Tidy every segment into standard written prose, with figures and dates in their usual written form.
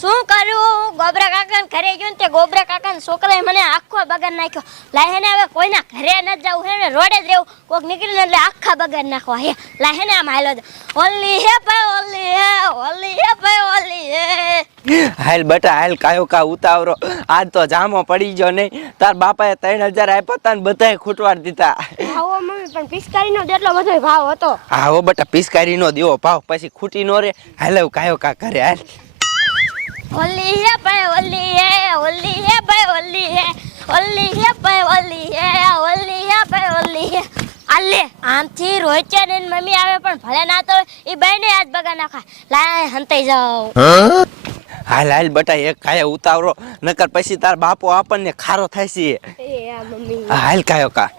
શું કરું? ગોબરા કાકા ઘરે ગયો ને તે ગોબરા કાકા છોકરાએ મને આખો બગાડ નાખ્યો. લાય હે ને હવે કોઈના ઘરે ન જાવ હે ને રોડે જ રહેવું. કોક નીકળીને એટલે આખા બગાડ નાખવા હે. લાય હે ને આમ હાલો ઓલી હે ભાઈ ઓલી હે ઓલી હે ભાઈ ઓલી હે. હાલ બટા હાલ કાયો કા ઉતાવરો. આજ તો જામો પડી ગયો નહીં. તાર બાપાએ 3000 આપ્યા તા ને બધાય ખૂટવાડ દીધા. આવો મમ્મી પણ પિસ્કારીનો એટલો બધો ભાવ હતો. હા હો બટા પિસ્કારીનો દેવો ભાવ પછી ખૂટી નો રે. હાલ કાયો કા કરે હાલ. ઓલી હે ભાઈ ઓલી હે ઓલી હે ભાઈ ઓલી હે ઓલી હે ભાઈ ઓલી હે ઓલી હે ભાઈ ઓલી હે. આલે આમથી રોહિત્યા ને મમ્મી આવે પણ ભલે ના તો ઈ બેને આજ બગા નાખા. લાય હંતાઈ જાવ. હાલ હાલ બટા એક કાયો ઉતાવરો નકર પછી તાર બાપો આપણને ખારો થાય છે. એ આ મમ્મી હાલ કાયો કા.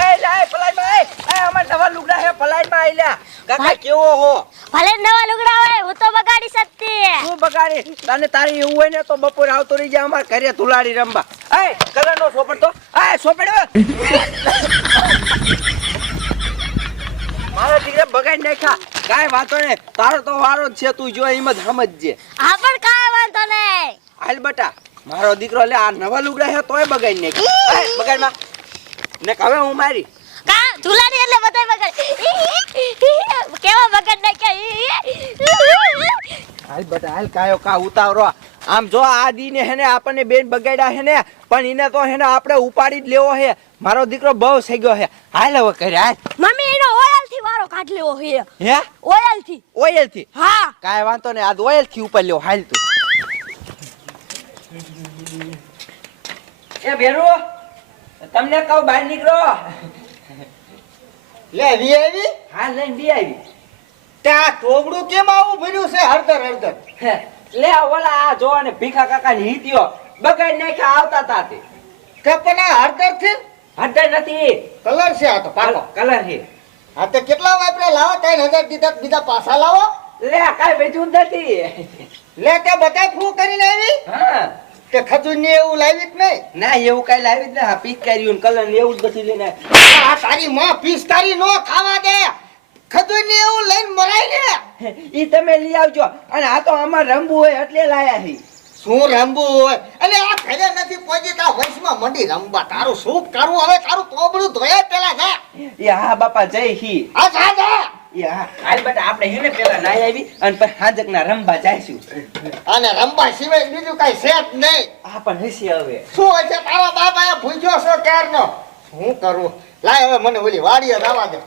એ લાય પલાઈ માં એ અમાર નવા લુગડા હે પલાઈ માં આઈલા. કાકા કેવો હો? ભલે નવા લુગડા હોય હું તો બગાડી શકતી. તું બગાડી તને તારી એવું હોય ને તો બપોર આવતો રહી જા અમાર ઘરે ધુલાડી રમવા. એ કલરનો સોપડ તો એ સોપડ મારો દીકરા બગાડી નાખ્યા. કાઈ વાતો ને તારો તો વારો જ છે. તું જો એમ જ સમજજે. હા પણ કાઈ વાંધો નહીં. હાલ બટા મારો દીકરો લે આ નવા લુગડા હે તોય બગાડી નાખ્યા. એ બગાડ માં ને હવે હું મારી કા ધુલાડી એટલે બધાય બગાડ કેવા બગાડ નાખ્યા. હાલ બટા હાલ કાયો કા ઉતાવરો. આમ જો આ દીને હેને આપણને બેન બગાડ્યા હે ને પણ એને તો હેને આપણે ઉપાડી જ લેવો હે. મારો દીકરો બહુ થઈ ગયો હે. હાલ હવે કરે હાલ. મમ્મી એનો ઓયલ થી વારો કાઢ લેવો હે. હે ઓયલ થી? ઓયલ થી? હા કાઈ વાંધો ને આજ ઓયલ થી ઉપર લેવો. હાલ તું એ બેરો તમને કહું બહાર નીકળો. લે વી આવી હા લઈને બી આવી. ત્યાં ટોબડું કેમ આવું ભર્યું છે હળદર હળદર? લે ઓલા આ જો ને ભીખા કાકા ની હીતીઓ બગાડી નાખ્યા આવતા તા તે. કે પણ આ હળદર છે હટે નથી કલર છે આ તો પાકો. કલર છે. આ તે કેટલા વાપરે લાવો 3000 દીધા બીજા પાછા લાવો. લે કાઈ વેચું નથી. લે તે બધા ફૂ કરીને આવી હા તે ખજૂર ની એવું લાવી જ નહીં. ના એવું કઈ લાવી જ ના. પિચકારીઓ ને કલર ને એવું જ બધું લઈને આ તારી માં પિસ્તારી નો ખાવા દે. ખજૂર ની એવું લઈને મરાય ને. ઈ તમે લઈ આવજો. અને આ તો અમાર રંબુ હોય એટલે લાયા છે. શું રંબુ હોય અને આ ઘરે નથી પહોંચી તા વંશમાં મંડી રંબા. તારું શું કરવું હવે? તારું તોબડું ધોયા પેલા જા. એ હા બાપા જય હી. આ જા જા. એ હા હાલ બેટા આપણે હેને પેલા નાઈ આવી અને પછી હાજક ના રંબા જાઈશું. અને રંબા સિવાય બીજું કઈ છે જ નહીં. આ પણ હસી હવે શું હોય છે તારા બાપા ભૂખ્યો છો ક્યારનો? શું કરું? લાય હવે મને ઓલી વાડીએ જવા દે.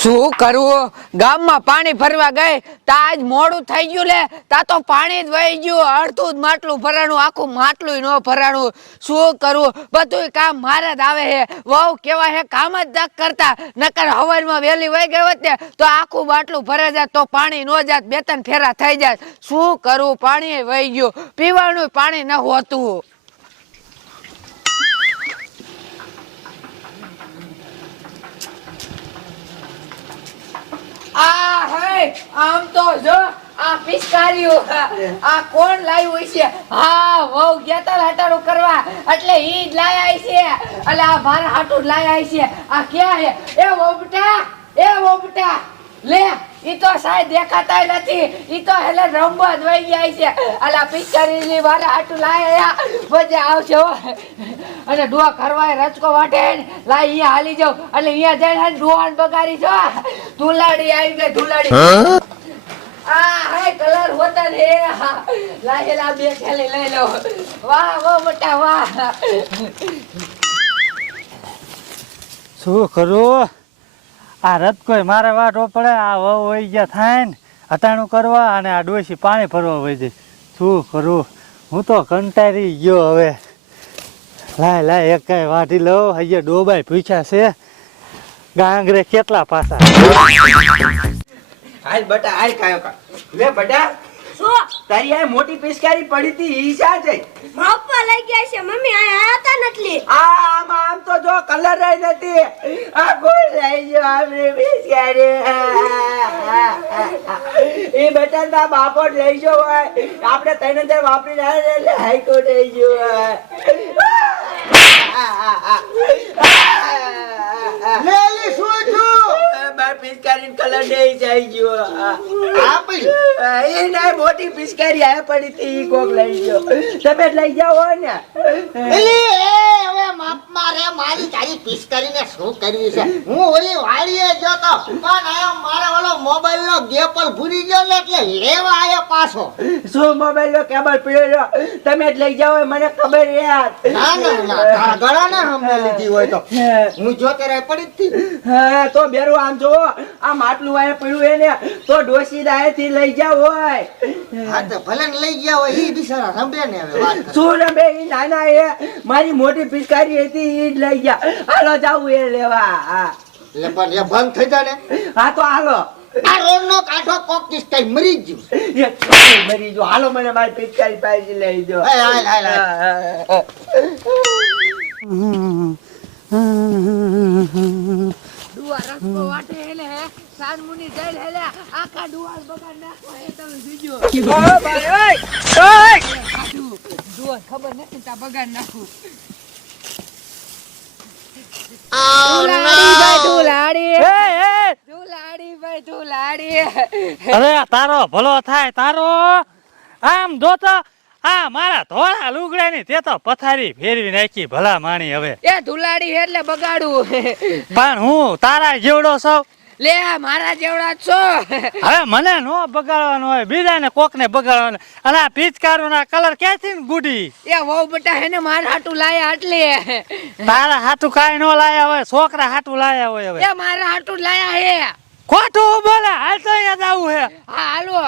શું કરવું? ગામમાં પાણી ભરવા ગઈ તા આજ મોડું થઈ ગયું. લે તા તો પાણી જ વહી ગયું. અડધું જ માટલું ભરાણું, આખું માટલું ન ભરાણું. શું કરવું? બધું કામ મારે જ આવે છે. વહુ કેવા હે કામ જ ન કરતા. નકર હવારમાં વહેલી વહી ગઈ હોત ને તો આખું માટલું ભરાઈ જાત તો પાણી ન જાત, 2-3 ફેરા થઈ જાત. શું કરવું? પાણી વહી ગયું. પીવાનું પાણી ન હોતું. આ હે આમ તો જો આ પિસ્કારીઓ આ કોણ લાવ્યું છે? હા વહુ ગયા તા હાટારું કરવા એટલે ઈ જ લાયા છે. એટલે આ મારા હાટું જ લાયા છે. આ ક્યાં હે? એ વોબટા, એ વોબટા લે. ઈ તો સાહેબ દેખાતાય નથી. ઈ તો હેલે રંબા જ વઈ ગયા છે. એટલે આ પિસ્કારી ની મારા હાટું લાયા મજા આવશે હો. અને ડોહા ખરવાય રચકો વાટે લાય અહીંયા હાલી જાવ એટલે અહીંયા જઈને ડોહાન બગાડી છો. ધુલાડી આવી ગઈ ધુલાડી. આ હાય કલર હોતા ને લાયેલા બે ખેલી લઈ લો. વાહ વાહ મોટા વાહ. શું કરું? આ રથ કોઈ મારે વાટો પડે. આ વહુ વહી ગયા થાય ને હટાણું કરવા અને આ ડોસી પાણી ભરવા વહી જાય. શું કરું? હું તો કંટાળી ગયો હવે. લાય લાય એક કઈ વાટી લઉં. અહીંયા ડોબાઈ પૂછ્યા છે ગાંગરે કેટલા પાછા. હાલ બટા હાલ કાયો કા. લે બટા શું તારી આ મોટી પિચકારી પડી હતી ઈ શા છે? માપા લઈ ગયા છે મમ્મી. આ હતા નટલી. આમાં આમ તો જો કલર જ નથી. આ કોણ લઈ ગયો આપણે પિચકારી? એ બટા ના બાપો લઈ ગયો હોય. આપણે 3000 વાપરીને આવ્યા એટલે હાઈકોર્ટ લઈ ગયો હોય. પિચકારી કલર નહીં જાય ગયો આ પડ્યું એ ના મોટી પિચકારી આ પડી હતી ઈ કોક લઈ ગયો તમે લઈ જાઓ ને એલી એ હવે માપમાં રે મારી તારી પિચકારીને શું કરવી છે હું ઓલી વાડીએ જતો પણ આ મારા ઓલો મોબાઈલનો ગેપલ ભૂલી ગયો ને એટલે લેવા આયો પાછો શું મોબાઈલ નો કેબલ પીડ્યો તમે જ લઈ જાઓ મને ખબર યાર ના ના ના તારા ગળાને હમને લીધી હોય તો હું જો ત્યારે પડી જ હતી હા તો બેરું આમ જો આ માટલું આયા પડ્યું હે ને તો ડોસી દાયથી લઈ જાવ હોય હા તો ભલે ને લઈ ગયા હોય ઈ બિચારા રંબે ને હવે વાત કરે. શું ને બે ઈ નાના એ મારી મોટી પિચકારી હતી ઈ જ લઈ ગયા હાલો જાવું એ લેવા હા એટલે પણ એ બંધ થઈ જાય ને હા તો હાલો આ રોડનો કાંઠો કોક કિસ કઈ મરી જ ગયું એ છોકરી મરી જો હાલો મને મારી પિચકારી પાછી લઈ જો હાલ હાલ હાલ હાલ. ડુઆ રસ્તો વાટે હેલે હે સાનમુની જઈલ હેલે આખા ડુઆ બગાડ નાખો હે તમે બીજો ડુઆ ખબર નથી તા બગાડ નાખું અરે તારો ભલો થાય તારો આમ જો તો આ મારા ધોળા લુગડા ની તે તો પથારી ફેરવી નાખી ભલા માણી હવે એ ધુલાડી એટલે બગાડું પણ હું તારા જેવડો છું લે આ મારા જેવડા જ છો હવે મને નો બગાડવાનો હોય બીજાને કોક ને બગાડવાનો અને આ પિચકારો ના કલર ક્યાંથી ને ગુડી એ વહુ બેટા હેને મારા હાટું લાયા એટલે તારા હાટું કાંઈ નો લાયા હોય છોકરા હાટું લાયા હોય હવે એ મારા હાટું લાયા હે ખોટું બોલે હાલ તો અહીંયા જવું હે હા હાલો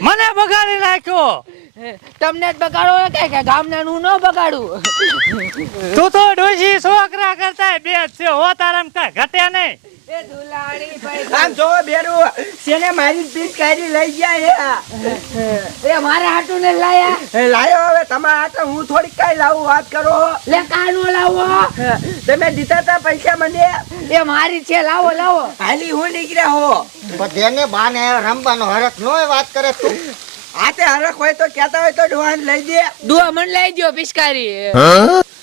મને બગાડી નાખ્યો તમને જ બગાડો કે ગામના નું ન બગાડું તું તો ડોશી છોકરા કરતા બે જ છે હો તારામ કાંઈ ઘટે નહીં એ ધુલાડી ભાઈ આમ જો બેરું શેને મારી પિચકારી લઈ ગયા એ મારા હાટું ને લાયા હે લાયો હવે તમારા હાથે હું થોડીક કઈ લાવું વાત કરો લે કાનો લાવો તમે દીધા તા પૈસા મને એ મારી છે લાવો લાવો હાલી હું નીકળ્યા હો બધાને બાને રમવાનો હરખ નો વાત કરે તું હાથે હરખ હોય તો કહેતા હોય તો ડોહાન લઈ દે ડુઆ મન લઈ ગયો પિચકારી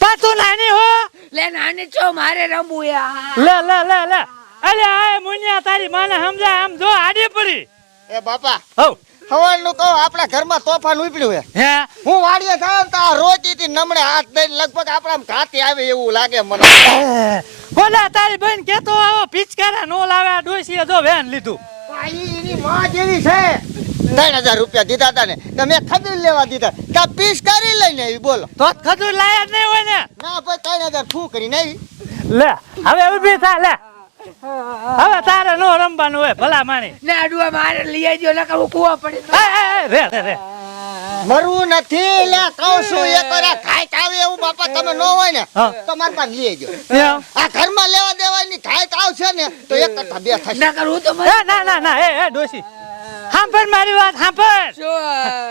પાછું નાની હો લે નાની છો મારે રમવું યાર લે લે લે લે અરે આ મુનિયા તારી માને સમજાય આમ જો આડી પડી એ બાપા હો સવારનું કહો આપણા ઘરમાં તોફાન ઉપડ્યું હે હે હું વાડીએ જાઉં ને તો આ રોતી હતી નમણે હાથ દઈને લગભગ આપણા ઘાતી આવે એવું લાગે મને બોલા તારી બેન કેતો આવો પિચકારા નો લાવે આ ડોશીએ જો વેન લીધું ભાઈ એની માં જેવી છે 3000 રૂપિયા દીધા હતા ને તમે ખજૂર લેવા દીધા કા પીસ કરી લઈને આવી બોલો તો જ ખજૂર લાયા જ નહીં હોય ને ના ભાઈ 3000 ફૂ કરીને આવી લે હવે ઊભી થા લે હવે તારે નો રમવાનું હોય ભલા માણી ના ડુઆ મારે લઈ આવજો નકર હું કૂવા પડી રે રે રે મરવું નથી લે કહું છું એ કરે ખાઈટ આવે એવું બાપા તમે ન હોય ને હા. તો માર પાસે લઈ આવજો એમ? આ ઘરમાં લેવા દેવાની ખાઈટ આવશે ને તો એક કરતા બે થશે નકર હું તો એ ના ના ના એ ડોશી સાંભળ મારી વાત સાંભળ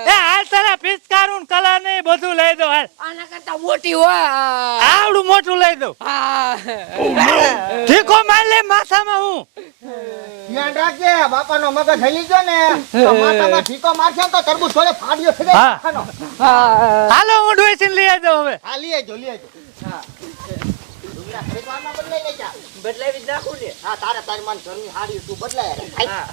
એ હાલ તારા પિચકારું કલર ને બધું લઈ દો હાલ આના કરતા મોટી હોય આવડું મોટું લઈ દો ઠીકો માર લે માથામાં હું ધ્યાન રાખજે બાપાનો મગજ હલી ગયો ને તો માથામાં ઠીકો મારશે ને તો તરબૂચ થોડે ફાડ્યો થઈ જાય હા. ખાનો. હાલો હું ડોશીને લઈ આવજો હવે હા લઈ આવજો લઈ આવજો હા ડુંગરા ખરીદવામાં બદલાઈ લઈ જા બદલાવી જ નાખું ને હા તારે તારી માન ઘરની હાડી તું બદલાય હા